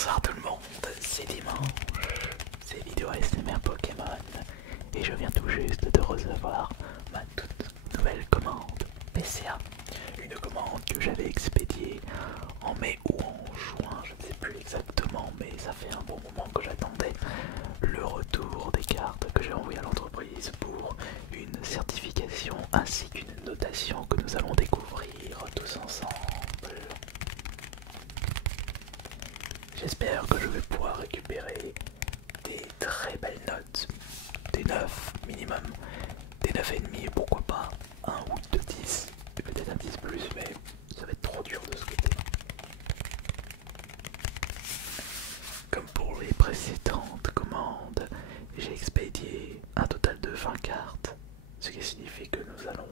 Bonsoir tout le monde, c'est dimanche, c'est vidéo ASMR Pokémon et je viens tout juste de recevoir ma toute nouvelle commande PCA. Une commande que j'avais expédiée en mai ou en juin, je ne sais plus exactement, mais ça fait un bon moment que j'attendais le retour des cartes que j'ai envoyées à l'entreprise pour une certification ainsi qu'une notation que nous allons découvrir tous ensemble. J'espère que je vais pouvoir récupérer des très belles notes, des 9 minimum, des 9,5 et pourquoi pas un ou deux 10, peut-être un 10 plus, mais ça va être trop dur de ce côté. Comme pour les précédentes commandes, j'ai expédié un total de 20 cartes, ce qui signifie que nous allons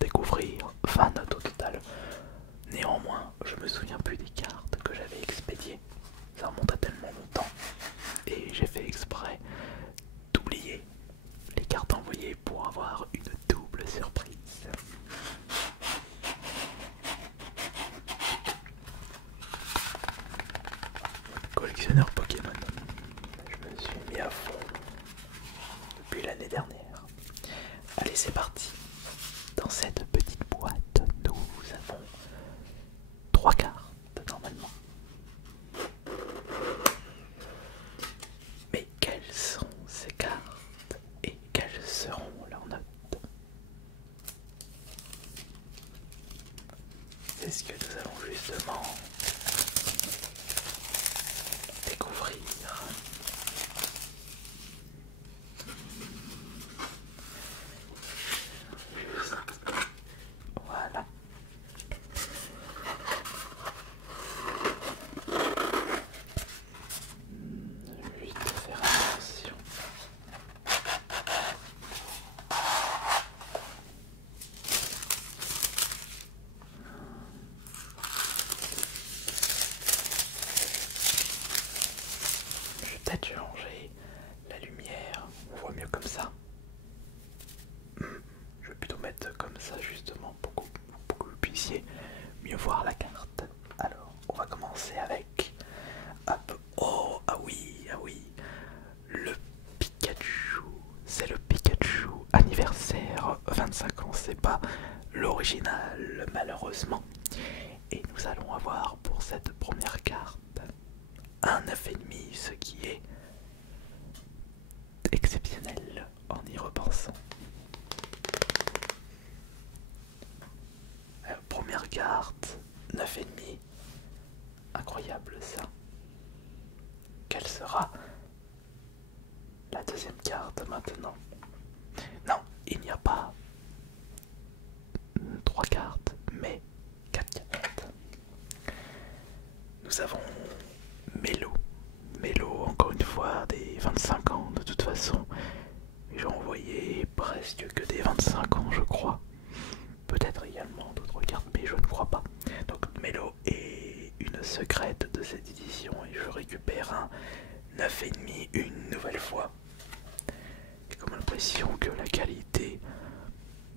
découvrir 20 notes au total. Néanmoins, je me souviens plus des cartes que j'avais expédiées. Ça remonte à tellement longtemps et j'ai fait exprès d'oublier les cartes envoyées pour avoir une double surprise. Collectionneur Pokémon, je me suis mis à fond depuis l'année dernière. Allez, c'est parti. Dans cette petite boîte, nous avons 3 cartes normalement. Mais quelles sont ces cartes et quelles seront leurs notes? C'est ce que nous allons justement découvrir. Voilà. Juste faire attention. Je vais peut-être changer la lumière, on voit mieux comme ça. Je vais plutôt mettre comme ça justement pour que vous puissiez mieux voir la carte. Alors, on va commencer avec... Hop. Oh, ah oui, le Pikachu. C'est le Pikachu anniversaire 25 ans, c'est pas l'original malheureusement. Et nous allons avoir pour cette première carte un 9,5, ce qui est exceptionnel en y repensant. Première carte, 9,5. Incroyable ça. Quelle sera la deuxième carte maintenant? Non, il n'y a pas 3 cartes, mais 4 cartes. Nous avons Mélo. Mélo, encore une fois, des 25 ans de toute façon. J'ai envoyé presque que des 25 ans, je crois. Peut-être également d'autres cartes, mais je ne crois pas. Donc Mélo est une secrète de cette édition et je récupère un 9,5 une nouvelle fois. J'ai comme l'impression que la qualité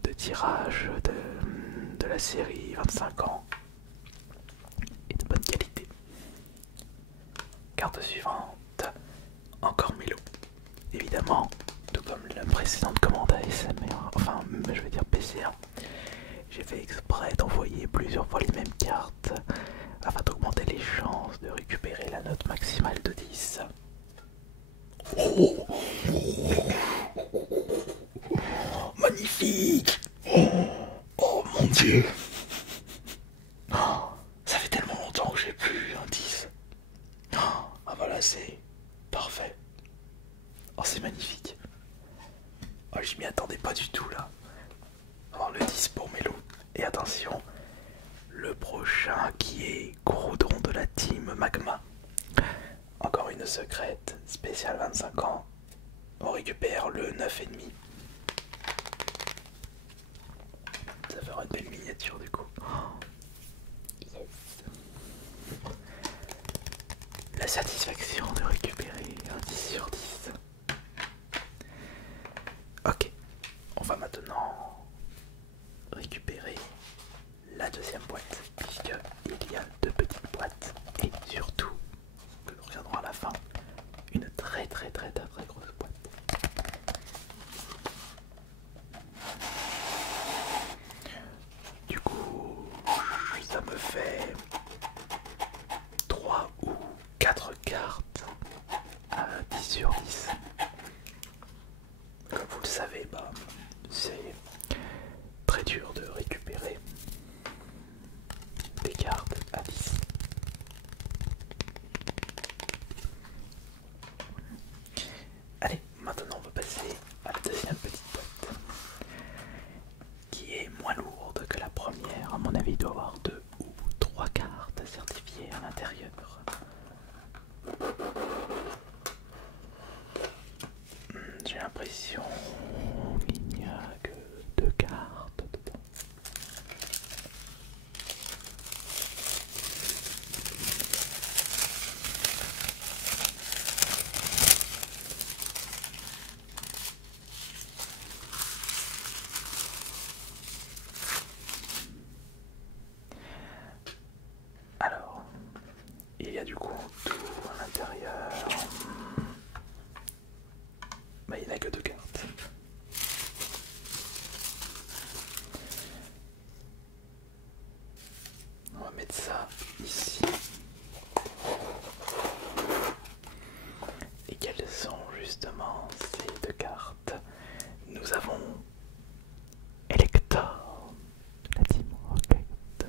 de tirage de la série 25 ans est de bonne qualité. Carte suivante, encore Mélo. Évidemment, tout comme la précédente commande ASMR, enfin je vais dire PCA, j'ai fait exprès d'envoyer plusieurs fois les mêmes cartes afin d'augmenter les chances de récupérer la note maximale de 10. Oh, magnifique! Oh mon dieu! Oh, ça fait tellement longtemps que j'ai plus un 10. Ah voilà, c'est parfait. Oh, c'est magnifique. Oh, je m'y attendais pas du tout là. Avoir le 10 pour Mélo. Et attention, le prochain qui est Groudon de la team Magma. Encore une secrète spéciale 25 ans. On récupère le 9,5. Ça fera une belle miniature du coup. Yes. La satisfaction de récupérer un 10 sur 10. Ok, on va maintenant récupérer la deuxième boîte, puisqu'il y a deux petites boîtes, et surtout, que très grosse boîte. Du coup, ça me fait 3 ou 4 cartes à 10 sur 10. Comme vous le savez, bah, c'est très dur de récupérer des cartes à 10. Allez, maintenant on va passer à la deuxième petite boîte, qui est moins lourde que la première. À mon avis, il doit y avoir 2 ou 3 cartes certifiées à l'intérieur. J'ai l'impression qu'il n'y a que 2 cartes dedans. Alors, il y a du coup tout à l'intérieur. Bah, il n'y a que 2 cartes. On va mettre ça ici. Et quelles sont justement ces 2 cartes? Nous avons Elector de la Team Rocket,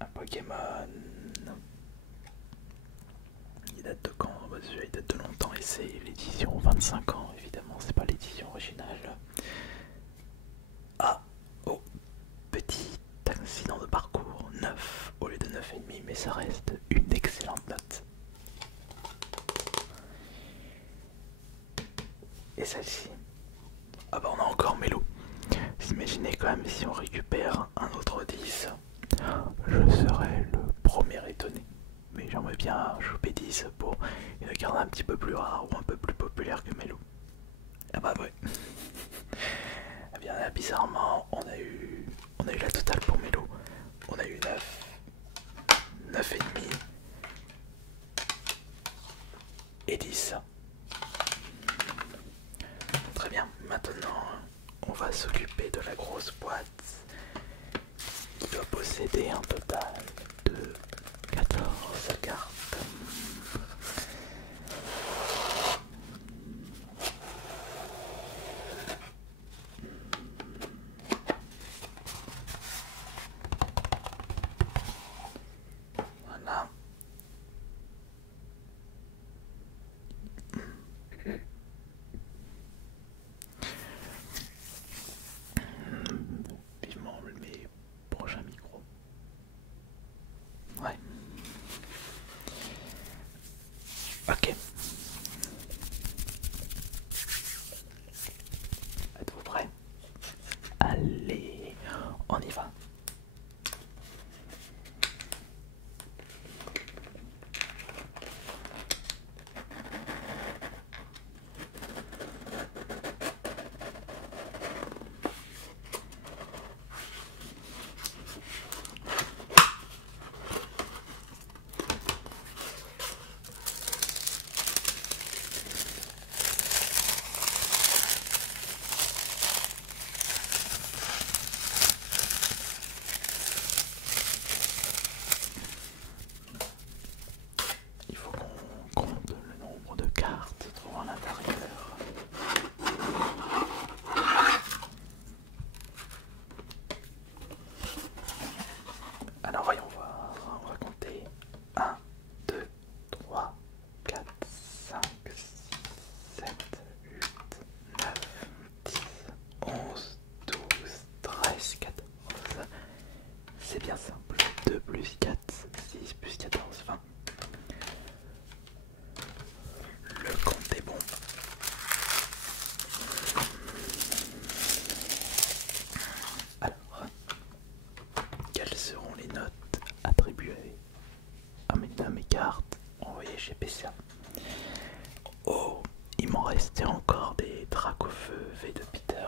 un Pokémon. Il date de quand? Bah, celui-là il date de longtemps et c'est l'édition 25 ans, évidemment, c'est pas l'édition originale. Ah, oh, petit accident de parcours, 9 au lieu de 9,5, mais ça reste une excellente note. Et celle-ci, ah bah on a encore Mélo. Vous imaginez quand même si on récupère un autre 10, je serais le premier étonné. Mais j'aimerais bien choper 10 pour une carte un petit peu plus rare ou un peu plus populaire que Mélo. Ah bah ouais. Eh bien là, bizarrement, on a eu la totale pour Mélo. On a eu 9,5 et 10. Très bien, maintenant on va s'occuper de la grosse boîte qui doit posséder un total de 14 cartes. Voilà. Vivement mes prochains micros. Ouais. Ok. Êtes-vous prêts? Allez, on y va. Il faut qu'on compte le nombre de cartes trouvant à l'intérieur. Alors voyons voir, on va compter 1, 2, 3, 4, 5, 6, 7, 8, 9, 10, 11, 12, 13, 14. C'est bien simple. 2 plus 4, 6 plus 14, 20. Le compte est bon. Alors, quelles seront les notes attribuées à mes cartes envoyées chez PCA? Oh, il m'en restait encore des Dracofeu V de Peter.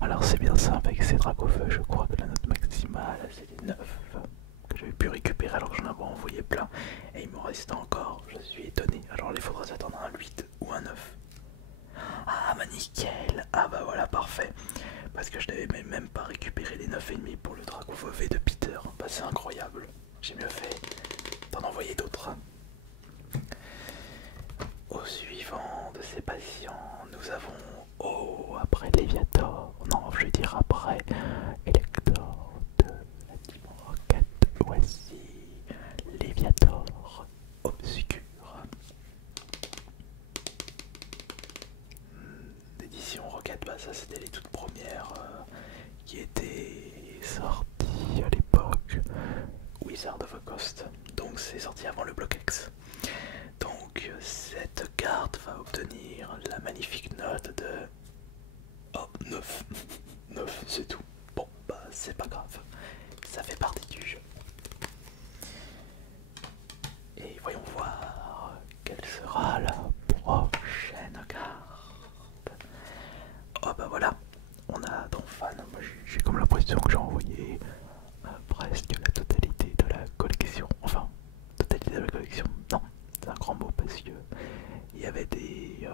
Alors c'est bien simple, avec ces Dracofeu, je crois que la note maximale c'est des 9 que j'avais pu récupérer alors que j'en avais envoyé plein. Et il m'en restait encore, je suis étonné. Alors il faudra s'attendre à un 8 ou un 9. Ah bah nickel. Ah bah voilà, parfait. Parce que je n'avais même pas récupéré les 9,5 pour le dragon V de Peter. Bah c'est incroyable. J'ai mieux fait d'en envoyer d'autres. Au suivant de ces patients, nous avons... Oh, après Léviator. Non, je vais dire après Elector de la Team Rocket. Voici Léviator Obscur. D'édition Rocket, bah ça c'était les toutes premières qui étaient sorties à l'époque. Wizard of the Coast. Donc c'est sorti avant le bloc X. Donc cette carte va obtenir la magnifique note de... Oh, 9. 9, c'est tout. Bon, bah c'est pas grave. Ça fait partie du jeu. Et voyons voir quelle sera la prochaine carte. Oh bah voilà, on a dans Fan. Moi j'ai comme l'impression que j'ai envoyé presque la totalité de la collection. Enfin, totalité de la collection. Non, c'est un grand mot parce que il y avait des...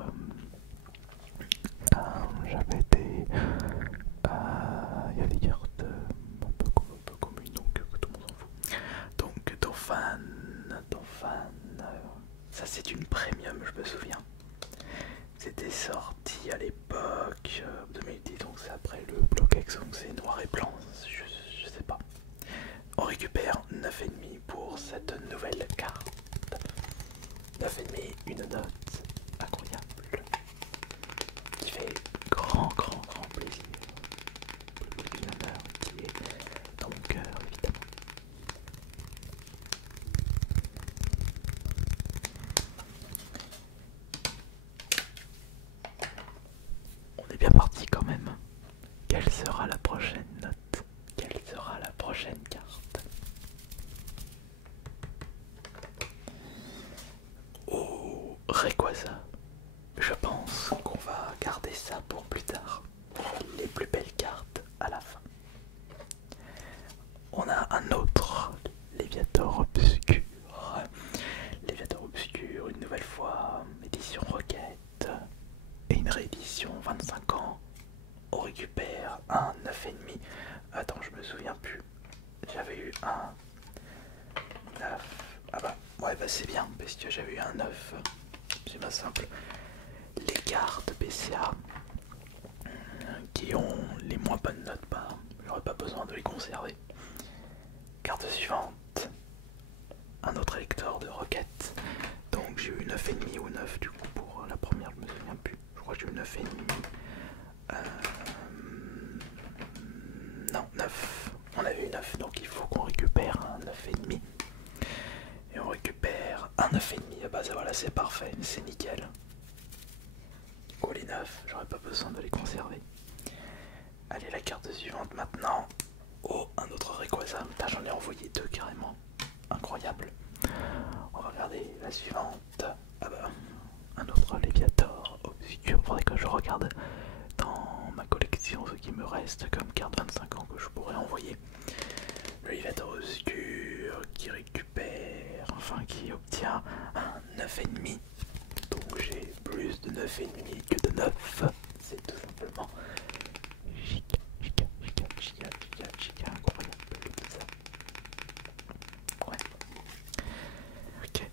j'avais des... il y a des cartes un peu communes, donc que tout le monde s'en fout. Donc Dauphin, ça c'est une premium, je me souviens. C'était sorti à l'époque 2010, donc c'est après le bloc X, donc c'est noir et blanc, je sais pas. On récupère 9,5 pour cette nouvelle carte. 9,5, une note incroyable qui fait grand plaisir. Une honneur qui est dans mon cœur, évidemment. On est bien parti quand même. Quelle sera la prochaine note? Quelle sera la prochaine carte? Oh, Rayquaza. Je pense qu'on va garder ça pour plus tard. Les plus belles cartes à la fin. On a un autre Léviator Obscur. Léviator Obscur, une nouvelle fois, édition Rocket. Et une réédition 25 ans. On récupère un 9,5. Attends, je me souviens plus. J'avais eu un 9. Ah bah, ouais, bah c'est bien, parce que j'avais eu un 9. C'est pas simple. Les cartes BCA qui ont les moins bonnes notes, bah, j'aurais pas besoin de les conserver. Carte suivante. Un autre électeur de Rocket. Donc j'ai eu 9,5 ou 9 du coup pour la première, je me souviens plus. Je crois que j'ai eu 9,5. Non, 9. On avait eu 9, donc il faut qu'on récupère un 9,5. Et on récupère un 9,5. Ah bah ça, voilà, c'est parfait, c'est nickel. Oh les 9, j'aurais pas besoin de les conserver. Allez, la carte suivante maintenant. Oh, un autre Rayquaza. J'en ai envoyé deux carrément. Incroyable. On va regarder la suivante. Ah bah, un autre Léviator Obscur. Faudrait que je regarde dans ma collection ce qui me reste comme carte 25 ans que je pourrais envoyer. Le Léviator Obscur qui récupère, enfin qui obtient un 9,5. Donc j'ai plus de 9,5 que de 9. C'est tout simplement giga incroyable tout ça. Ouais. Ok.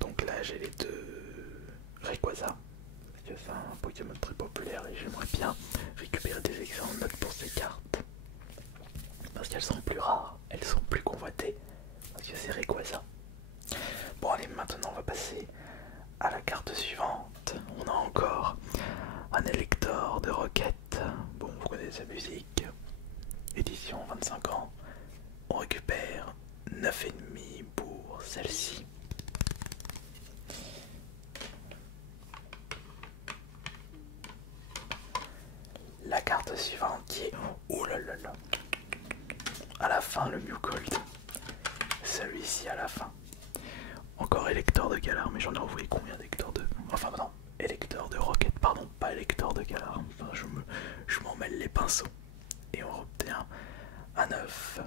Donc là j'ai les deux Rayquaza. Parce que c'est un Pokémon très populaire et j'aimerais bien récupérer des excellentes notes pour ces cartes. Parce qu'elles sont plus rares, elles sont plus convoitées. Parce que c'est Rayquaza. Bon allez, maintenant on va passer à la carte suivante. On a encore un électeur de Rocket. Bon, vous connaissez sa musique. Édition 25 ans. On récupère 9,5 pour celle-ci. La carte suivante qui est... Oh là là là. À la fin, le Mewcold. Celui-ci à la fin. Encore électeur de Galar, mais j'en ai envoyé combien d'électeurs de... Enfin non, électeur de Rocket, pardon, pas électeur de Galar. Enfin, je m'en mêle les pinceaux. Et on obtient un 9,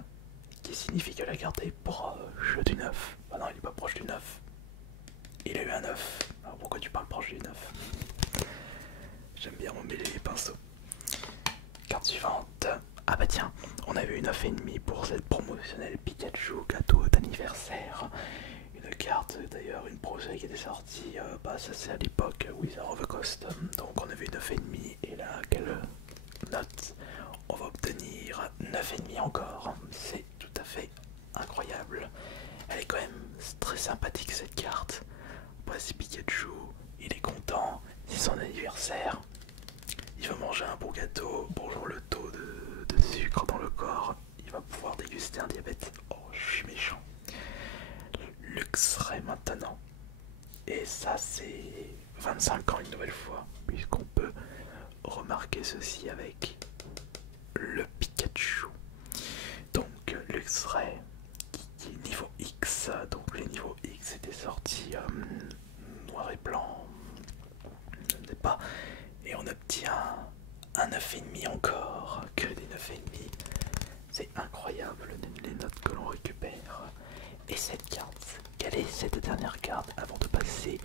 qui signifie que la carte est proche du 9. Ah non, il est pas proche du 9. Il a eu un 9. Alors pourquoi tu parles proche du 9? J'aime bien emmêler les pinceaux. Carte suivante. Ah bah tiens, on avait eu 9,5 pour cette promotionnelle Pikachu gâteau d'anniversaire. Une carte d'ailleurs, une procès qui était sortie, bah ça c'est à l'époque Wizard of the Coast. Donc on avait 9,5 et là quelle note? On va obtenir 9,5 encore. C'est tout à fait incroyable. Elle est quand même très sympathique cette carte. Voici Pikachu, il est content, c'est son anniversaire. Il va manger un bon gâteau. Bonjour le taux de sucre dans le corps. Il va pouvoir déguster un diabète. Oh, je suis méchant. Luxray maintenant. Et ça c'est 25 ans une nouvelle fois. Puisqu'on peut remarquer ceci avec le Pikachu. Donc Luxray qui est niveau X. Donc les niveaux X étaient sortis noir et blanc. Je ne sais pas. Et on obtient un 9,5 encore, que des 9,5. C'est incroyable les notes que l'on récupère. Et cette carte, quelle est cette dernière carte avant de passer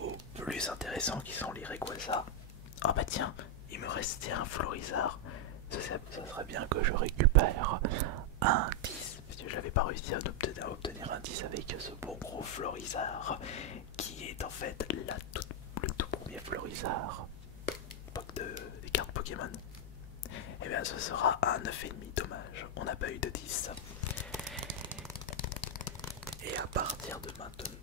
au plus intéressant qui sont les Rayquaza? Ah bah tiens, il me restait un Florizard. Ça serait bien que je récupère un 10, parce que je n'avais pas réussi à obtenir un 10 avec ce bon gros Florizard, qui est en fait le tout premier Florizard des cartes Pokémon. Et bien ce sera un 9,5, dommage, on n'a pas eu de 10. Et à partir de maintenant...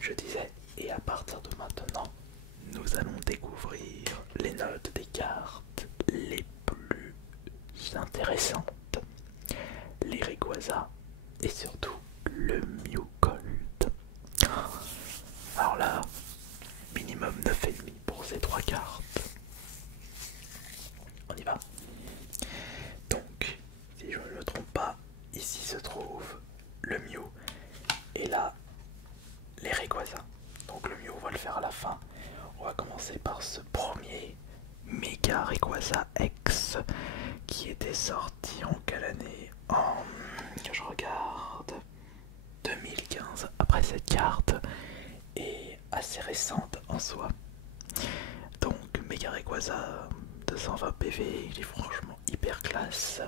Je disais, et à partir de maintenant, nous allons découvrir les notes des cartes les plus intéressantes. Les Rayquaza et surtout le Mew Gold. Alors là, minimum 9,5 pour ces 3 cartes. On y va. Donc, si je ne me trompe pas, ici se trouve le Mew. Et là, les Rayquaza. Donc le Mew, on va le faire à la fin. On va commencer par ce premier Mega Rayquaza X qui était sorti en quelle année? Que je regarde, 2015. Après, cette carte est assez récente en soi. Donc Mega Rayquaza 220 PV, il est franchement hyper classe.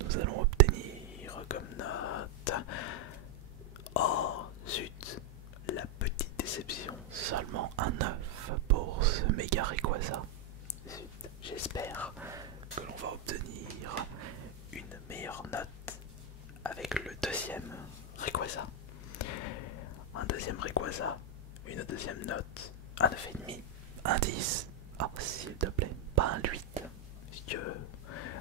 Nous allons obtenir comme note... Oh zut, la petite déception, seulement un 9 pour ce Mega Rayquaza. Zut, j'espère que l'on va obtenir une meilleure note avec le deuxième Rayquaza. Un deuxième Rayquaza, une deuxième note, un 9,5, un 10. Ah, s'il te plaît, pas un 8. Parce que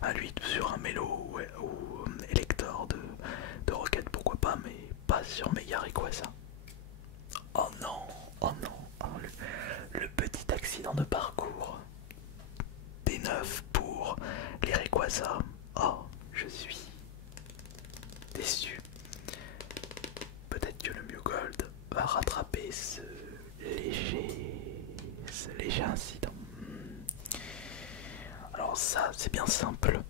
un 8 sur un Mélo ou Elector de Rocket, pourquoi pas, mais pas sur Mega Rayquaza. Oh non, oh non, oh, le petit accident de parcours. Des 9 pour les Rayquaza. Oh, je suis déçu. Peut-être que le Mew Gold va rattraper ce léger incident. Alors ça, c'est bien simple.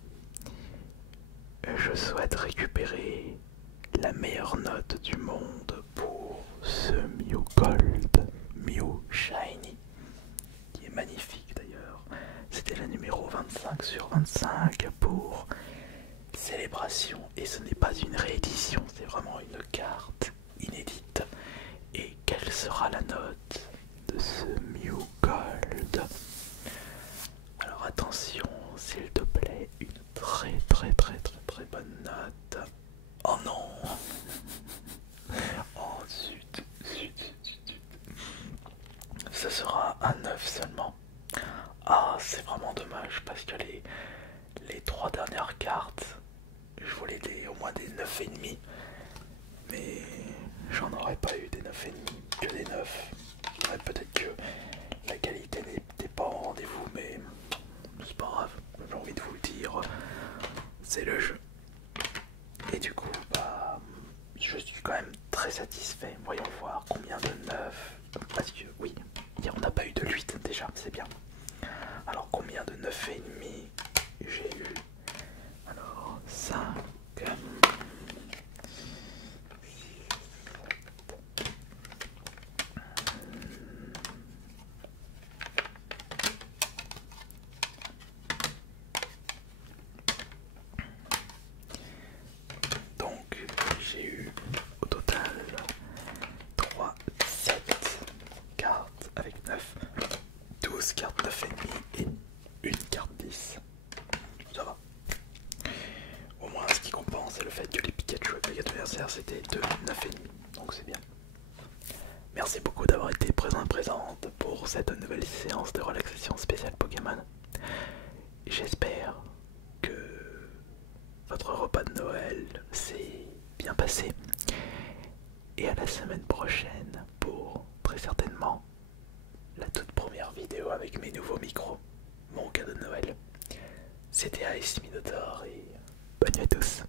Je souhaite récupérer la meilleure note du monde pour ce Mew Gold, Mew Shiny, qui est magnifique d'ailleurs. C'était la numéro 25 sur 25 pour Célébration, et ce n'est pas une réédition, c'est vraiment une carte inédite. Et quelle sera la note de ce Mew Gold? Alors attention, s'il te plaît, une très bonne note. Oh non. Oh zut. Ce sera un 9 seulement. Ah, c'est vraiment dommage parce que les 3 dernières cartes, je voulais au moins des 9,5. Mais j'en aurais pas eu des 9,5, que des 9. Ouais, peut-être que la qualité n'était pas au rendez-vous, mais c'est pas grave, j'ai envie de vous le dire, c'est le jeu. Et du coup, bah, je suis quand même très satisfait. Voyons voir combien de 9. Parce que oui, on n'a pas eu de 8 déjà, c'est bien. Alors combien de 9,5 j'ai eu? Alors 5, c'est le fait que les Pikachu avec adversaire c'était de 9,5, donc c'est bien. Merci beaucoup d'avoir été présente pour cette nouvelle séance de relaxation spéciale Pokémon. J'espère que votre repas de Noël s'est bien passé. Et à la semaine prochaine pour très certainement la toute première vidéo avec mes nouveaux micros, mon cadeau de Noël. C'était Ice Minotaur et bonne nuit à tous.